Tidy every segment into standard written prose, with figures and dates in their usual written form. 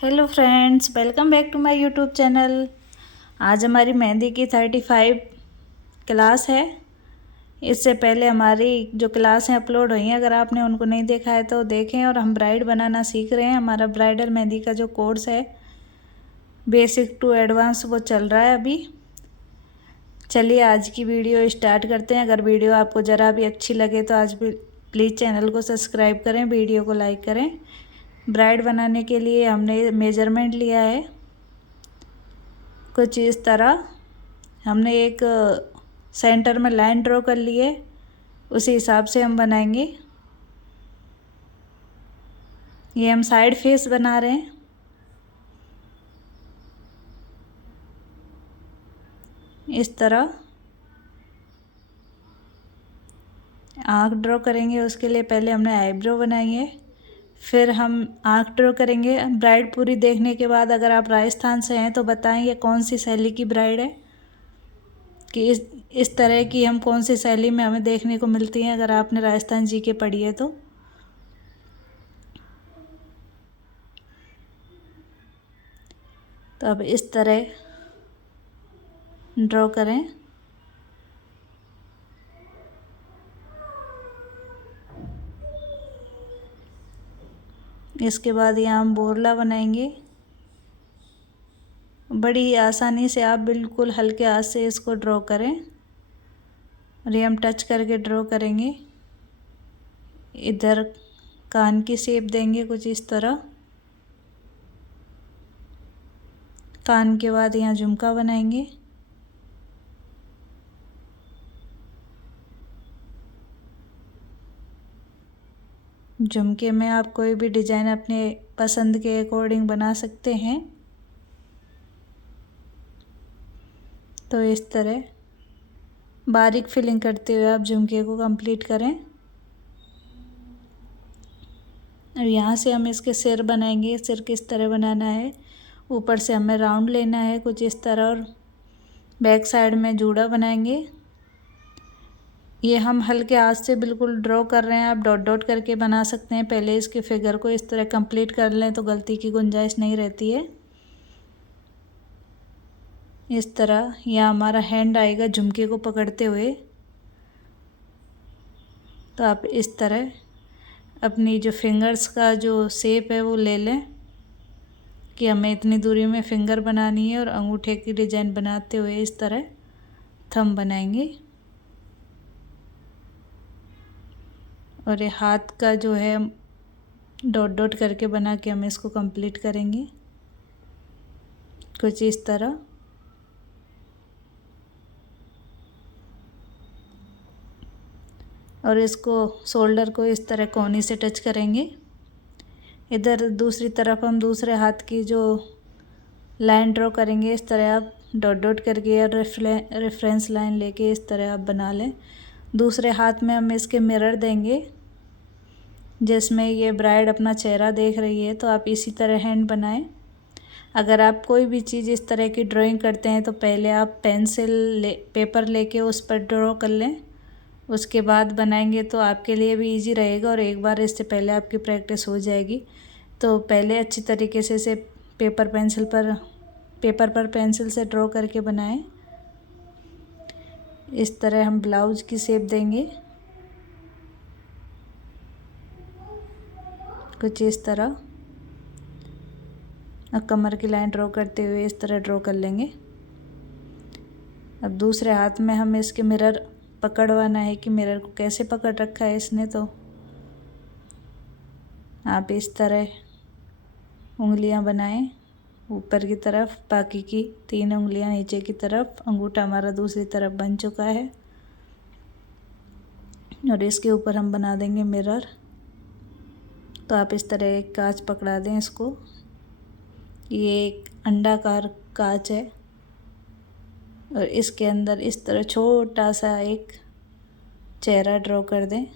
Hello friends, welcome back to my YouTube channel. आज हमारी मेहंदी की 35 क्लास है। इससे पहले हमारी जो क्लास हैं अपलोड हुई हैं, अगर आपने उनको नहीं देखा है तो देखें। और हम ब्राइड बनाना सीख रहे हैं। हमारा ब्राइडल मेहंदी का जो कोर्स है बेसिक टू एडवांस वो चल रहा है अभी। चलिए आज की वीडियो स्टार्ट करते हैं। अगर वीडियो आपको ज़रा भी अच्छी लगे तो आज भी प्लीज़ चैनल को सब्सक्राइब करें, वीडियो को लाइक करें। ब्राइड बनाने के लिए हमने मेजरमेंट लिया है कुछ इस तरह। हमने एक सेंटर में लाइन ड्रॉ कर ली है, उसी हिसाब से हम बनाएंगे। ये हम साइड फेस बना रहे हैं। इस तरह आँख ड्रॉ करेंगे। उसके लिए पहले हमने आईब्रो बनाई है, फिर हम आँख ड्रॉ करेंगे। ब्राइड पूरी देखने के बाद अगर आप राजस्थान से हैं तो बताएं ये कौन सी शैली की ब्राइड है, कि इस तरह की हम कौन सी शैली में हमें देखने को मिलती हैं अगर आपने राजस्थान जी के पढ़ी है तो। अब इस तरह ड्रॉ करें। इसके बाद यहाँ हम बोरला बनाएंगे। बड़ी आसानी से आप बिल्कुल हल्के हाथ से इसको ड्रॉ करें और ये हम टच करके ड्रॉ करेंगे। इधर कान की शेप देंगे कुछ इस तरह। कान के बाद यहाँ झुमका बनाएंगे। झुमके में आप कोई भी डिज़ाइन अपने पसंद के अकॉर्डिंग बना सकते हैं। तो इस तरह बारीक फिलिंग करते हुए आप झुमके को कंप्लीट करें। और यहाँ से हम इसके सिर बनाएंगे। सिर किस तरह बनाना है, ऊपर से हमें राउंड लेना है कुछ इस तरह, और बैक साइड में जूड़ा बनाएंगे। ये हम हल्के हाथ से बिल्कुल ड्रॉ कर रहे हैं, आप डॉट डॉट करके बना सकते हैं। पहले इसके फिगर को इस तरह कंप्लीट कर लें तो गलती की गुंजाइश नहीं रहती है। इस तरह यहाँ हमारा हैंड आएगा झुमके को पकड़ते हुए। तो आप इस तरह अपनी जो फिंगर्स का जो शेप है वो ले लें कि हमें इतनी दूरी में फिंगर बनानी है, और अंगूठे की डिज़ाइन बनाते हुए इस तरह थंब बनाएंगे। और ये हाथ का जो है डॉट डॉट करके बना के हम इसको कंप्लीट करेंगे कुछ इस तरह। और इसको शोल्डर को इस तरह कोनी से टच करेंगे। इधर दूसरी तरफ हम दूसरे हाथ की जो लाइन ड्रॉ करेंगे इस तरह आप डॉट डॉट करके या रेफरेंस लाइन लेके इस तरह आप बना लें। दूसरे हाथ में हम इसके मिरर देंगे जिसमें ये ब्राइड अपना चेहरा देख रही है। तो आप इसी तरह हैंड बनाएं। अगर आप कोई भी चीज़ इस तरह की ड्राइंग करते हैं तो पहले आप पेपर लेके उस पर ड्रॉ कर लें, उसके बाद बनाएंगे तो आपके लिए भी इजी रहेगा। और एक बार इससे पहले आपकी प्रैक्टिस हो जाएगी। तो पहले अच्छी तरीके से इसे पेपर पर पेंसिल से ड्रॉ करके बनाएं। इस तरह हम ब्लाउज की शेप देंगे कुछ इस तरह, और कमर की लाइन ड्रॉ करते हुए इस तरह ड्रॉ कर लेंगे। अब दूसरे हाथ में हम इसके मिरर पकड़वाना है कि मिरर को कैसे पकड़ रखा है इसने। तो आप इस तरह उंगलियां बनाएं ऊपर की तरफ, बाकी की 3 उंगलियां नीचे की तरफ। अंगूठा हमारा दूसरी तरफ बन चुका है और इसके ऊपर हम बना देंगे मिरर। तो आप इस तरह एक कांच पकड़ा दें इसको। ये एक अंडाकार कांच है और इसके अंदर इस तरह छोटा सा एक चेहरा ड्रॉ कर दें।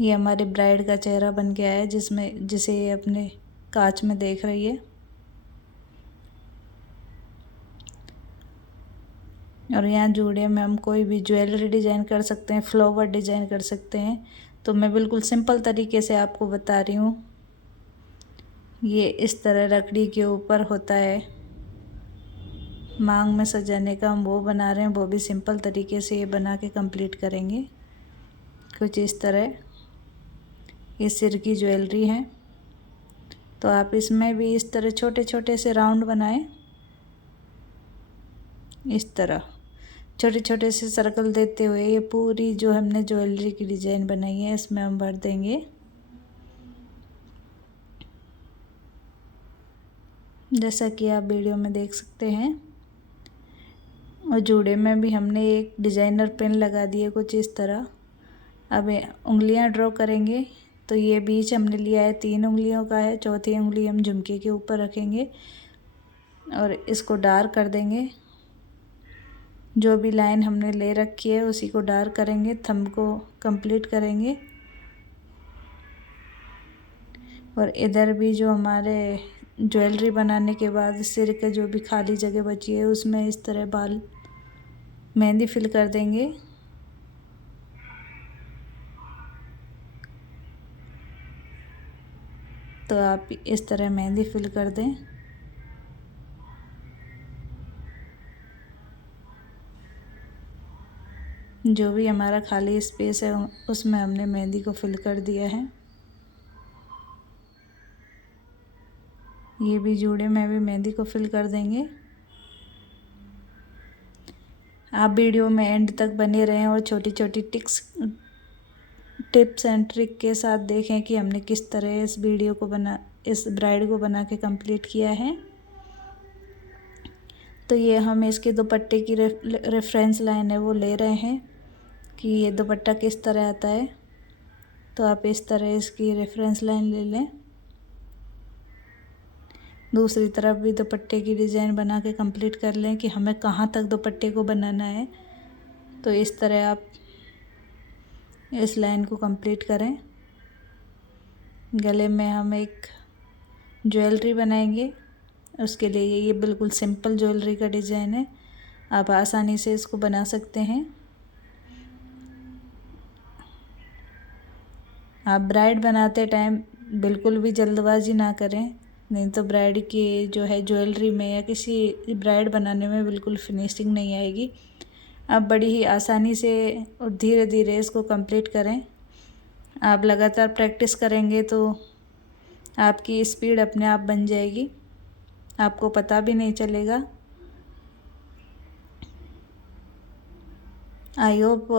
ये हमारी ब्राइड का चेहरा बन गया है जिसे ये अपने कांच में देख रही है। और यहाँ जूड़े में हम कोई भी ज्वेलरी डिज़ाइन कर सकते हैं, फ्लावर डिज़ाइन कर सकते हैं। तो मैं बिल्कुल सिंपल तरीके से आपको बता रही हूँ ये इस तरह रखड़ी के ऊपर होता है, मांग में सजाने का हम वो बना रहे हैं, वो भी सिंपल तरीके से ये बना के कंप्लीट करेंगे। कुछ इस तरह ये सिर की ज्वेलरी है, तो आप इसमें भी इस तरह छोटे छोटे से राउंड बनाएं। इस तरह छोटे छोटे से सर्कल देते हुए ये पूरी जो हमने ज्वेलरी की डिज़ाइन बनाई है इसमें हम भर देंगे। जैसा कि आप वीडियो में देख सकते हैं। और जूड़े में भी हमने एक डिज़ाइनर पेन लगा दिए कुछ इस तरह। अब उंगलियां ड्रॉ करेंगे, तो ये बीच हमने लिया है 3 उंगलियों का है, चौथी उंगली हम झुमके के ऊपर रखेंगे और इसको डार्क कर देंगे। जो भी लाइन हमने ले रखी है उसी को डार्क करेंगे, थंब को कंप्लीट करेंगे। और इधर भी जो हमारे ज्वेलरी बनाने के बाद सिर का जो भी खाली जगह बची है उसमें इस तरह बाल मेहंदी फिल कर देंगे। तो आप इस तरह मेहंदी फिल कर दें। जो भी हमारा खाली स्पेस है उसमें हमने मेहंदी को फिल कर दिया है। ये भी जूड़े में भी मेहंदी को फिल कर देंगे। आप वीडियो में एंड तक बने रहें और छोटी छोटी टिप्स एंड ट्रिक के साथ देखें कि हमने किस तरह इस ब्राइड को बना के कंप्लीट किया है। तो ये हम इसके दुपट्टे की रेफरेंस लाइन है वो ले रहे हैं कि ये दुपट्टा किस तरह आता है। तो आप इस तरह इसकी रेफरेंस लाइन ले लें। दूसरी तरफ भी दुपट्टे की डिज़ाइन बना के कंप्लीट कर लें कि हमें कहाँ तक दुपट्टे को बनाना है। तो इस तरह आप इस लाइन को कंप्लीट करें। गले में हम एक ज्वेलरी बनाएंगे, उसके लिए ये बिल्कुल सिंपल ज्वेलरी का डिज़ाइन है, आप आसानी से इसको बना सकते हैं। आप ब्राइड बनाते टाइम बिल्कुल भी जल्दबाजी ना करें, नहीं तो ब्राइड की जो है ज्वेलरी में या किसी ब्राइड बनाने में बिल्कुल फिनिशिंग नहीं आएगी। आप बड़ी ही आसानी से और धीरे धीरे इसको कंप्लीट करें। आप लगातार प्रैक्टिस करेंगे तो आपकी स्पीड अपने आप बन जाएगी, आपको पता भी नहीं चलेगा। आई होप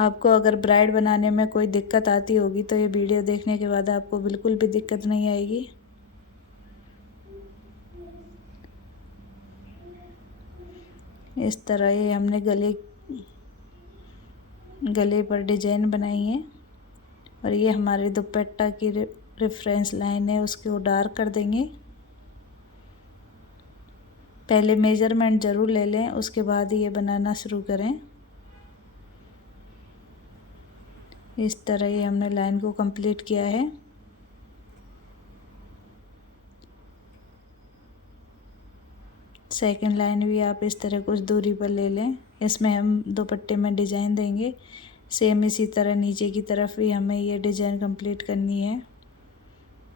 आपको अगर ब्राइड बनाने में कोई दिक्कत आती होगी तो ये वीडियो देखने के बाद आपको बिल्कुल भी दिक्कत नहीं आएगी। इस तरह ये हमने गले पर डिजाइन बनाई है और ये हमारे दुपट्टा की रेफरेंस लाइन है, उसको डार्क कर देंगे। पहले मेजरमेंट ज़रूर ले लें, उसके बाद ये बनाना शुरू करें। इस तरह ये हमने लाइन को कंप्लीट किया है। सेकंड लाइन भी आप इस तरह कुछ दूरी पर ले लें, इसमें हम दुपट्टे में डिज़ाइन देंगे। सेम इसी तरह नीचे की तरफ भी हमें ये डिज़ाइन कंप्लीट करनी है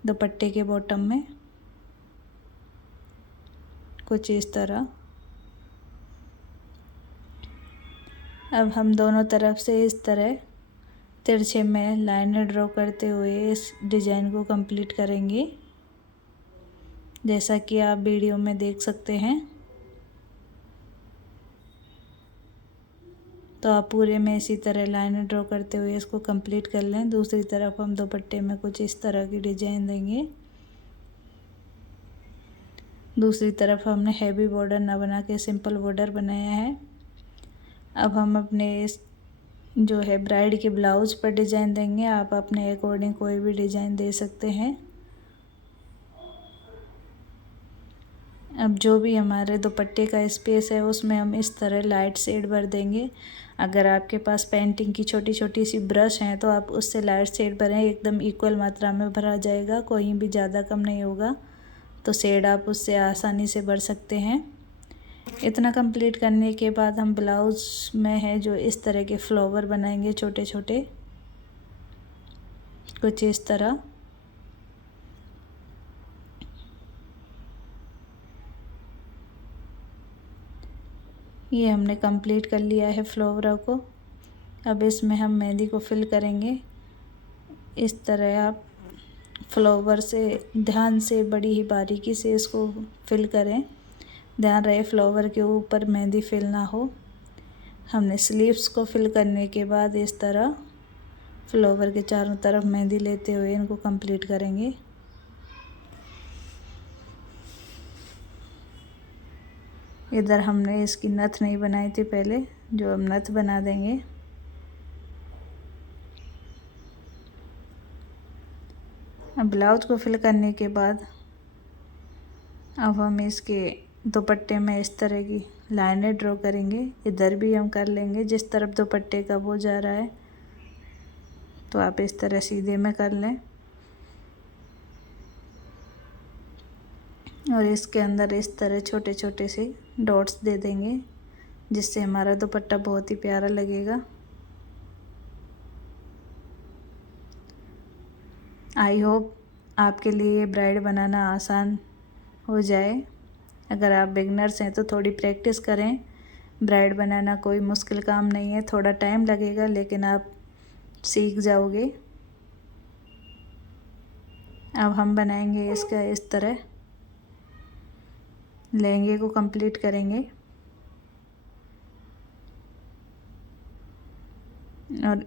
दुपट्टे के बॉटम में, कुछ इस तरह। अब हम दोनों तरफ से इस तरह तिरछे में लाइनें ड्रॉ करते हुए इस डिज़ाइन को कंप्लीट करेंगे, जैसा कि आप वीडियो में देख सकते हैं। तो आप पूरे में इसी तरह लाइनें ड्रॉ करते हुए इसको कंप्लीट कर लें। दूसरी तरफ हम दुपट्टे में कुछ इस तरह की डिज़ाइन देंगे। दूसरी तरफ हमने हैवी बॉर्डर ना बना के सिंपल बॉर्डर बनाया है। अब हम अपने इस जो है ब्राइड के ब्लाउज पर डिज़ाइन देंगे, आप अपने अकॉर्डिंग कोई भी डिज़ाइन दे सकते हैं। अब जो भी हमारे दुपट्टे का स्पेस है उसमें हम इस तरह लाइट शेड भर देंगे। अगर आपके पास पेंटिंग की छोटी छोटी सी ब्रश हैं तो आप उससे लाइट शेड भरें, एकदम इक्वल मात्रा में भरा जाएगा, कोई भी ज़्यादा कम नहीं होगा। तो शेड आप उससे आसानी से भर सकते हैं। इतना कंप्लीट करने के बाद हम ब्लाउज में है जो इस तरह के फ्लावर बनाएंगे छोटे छोटे, कुछ इस तरह। ये हमने कंप्लीट कर लिया है फ्लावर को। अब इसमें हम मेहंदी को फिल करेंगे। इस तरह आप फ्लावर से ध्यान से बड़ी ही बारीकी से इसको फिल करें। ध्यान रहे फ्लावर के ऊपर मेहंदी फिल ना हो। हमने स्लीव्स को फिल करने के बाद इस तरह फ्लावर के चारों तरफ मेहंदी लेते हुए इनको कंप्लीट करेंगे। इधर हमने इसकी नथ नहीं बनाई थी पहले, जो हम नथ बना देंगे। अब ब्लाउज को फिल करने के बाद अब हम इसके दुपट्टे में इस तरह की लाइनें ड्रॉ करेंगे। इधर भी हम कर लेंगे, जिस तरफ दुपट्टे का वो जा रहा है तो आप इस तरह सीधे में कर लें। और इसके अंदर इस तरह छोटे छोटे से डॉट्स दे देंगे, जिससे हमारा दुपट्टा बहुत ही प्यारा लगेगा। आई होप आपके लिए ये ब्राइड बनाना आसान हो जाए। अगर आप बिगनर्स हैं तो थोड़ी प्रैक्टिस करें। ब्राइड बनाना कोई मुश्किल काम नहीं है, थोड़ा टाइम लगेगा लेकिन आप सीख जाओगे। अब हम बनाएंगे इसका इस तरह लहंगे को कंप्लीट करेंगे। और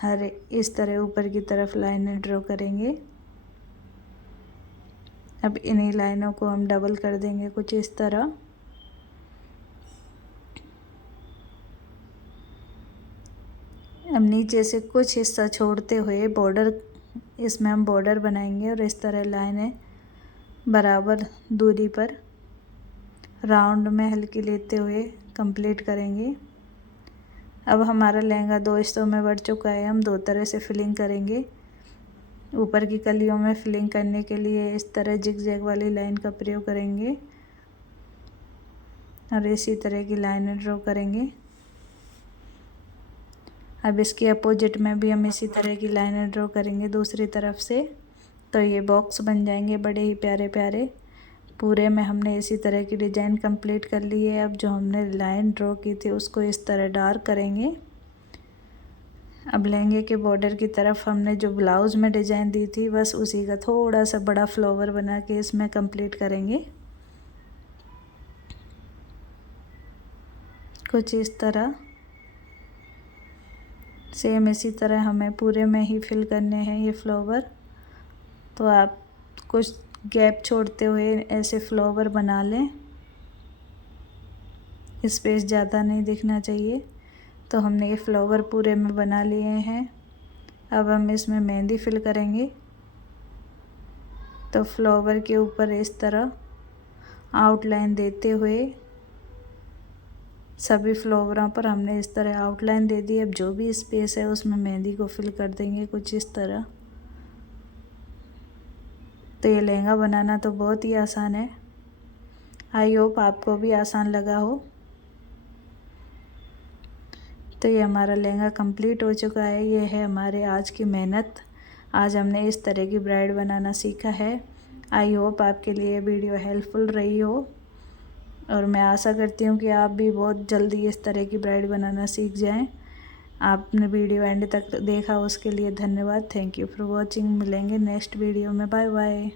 हर इस तरह ऊपर की तरफ लाइनें ड्रॉ करेंगे। अब इन्हीं लाइनों को हम डबल कर देंगे कुछ इस तरह। अब नीचे से कुछ हिस्सा छोड़ते हुए बॉर्डर, इसमें हम बॉर्डर बनाएंगे और इस तरह लाइनें बराबर दूरी पर राउंड में हल्की लेते हुए कंप्लीट करेंगे। अब हमारा लहंगा 2 हिस्सों में बढ़ चुका है। हम 2 तरह से फिलिंग करेंगे। ऊपर की कलियों में फिलिंग करने के लिए इस तरह जिग-जैग वाली लाइन का प्रयोग करेंगे और इसी तरह की लाइनें ड्रॉ करेंगे। अब इसके अपोजिट में भी हम इसी तरह की लाइनें ड्रॉ करेंगे दूसरी तरफ से, तो ये बॉक्स बन जाएंगे बड़े ही प्यारे प्यारे। पूरे में हमने इसी तरह की डिज़ाइन कंप्लीट कर ली है। अब जो हमने लाइन ड्रॉ की थी उसको इस तरह डार्क करेंगे। अब लहंगे के बॉर्डर की तरफ हमने जो ब्लाउज़ में डिज़ाइन दी थी बस उसी का थोड़ा सा बड़ा फ्लावर बना के इसमें कंप्लीट करेंगे। कुछ इस तरह सेम इसी तरह हमें पूरे में ही फिल करने हैं ये फ्लावर। तो आप कुछ गैप छोड़ते हुए ऐसे फ्लावर बना लें, स्पेस ज़्यादा नहीं दिखना चाहिए। तो हमने ये फ्लावर पूरे में बना लिए हैं। अब हम इसमें मेहंदी फिल करेंगे। तो फ्लावर के ऊपर इस तरह आउटलाइन देते हुए सभी फ्लावरों पर हमने इस तरह आउटलाइन दे दी। अब जो भी स्पेस है उसमें मेहंदी को फिल कर देंगे कुछ इस तरह। तो ये लहंगा बनाना तो बहुत ही आसान है। आई होप आपको भी आसान लगा हो। तो ये हमारा लहंगा कंप्लीट हो चुका है। ये है हमारे आज की मेहनत। आज हमने इस तरह की ब्राइड बनाना सीखा है। आई होप आपके लिए वीडियो हेल्पफुल रही हो और मैं आशा करती हूँ कि आप भी बहुत जल्दी इस तरह की ब्राइड बनाना सीख जाएं। आपने वीडियो एंड तक देखा उसके लिए धन्यवाद। Thank you for watching. मिलेंगे नेक्स्ट वीडियो में। Bye bye.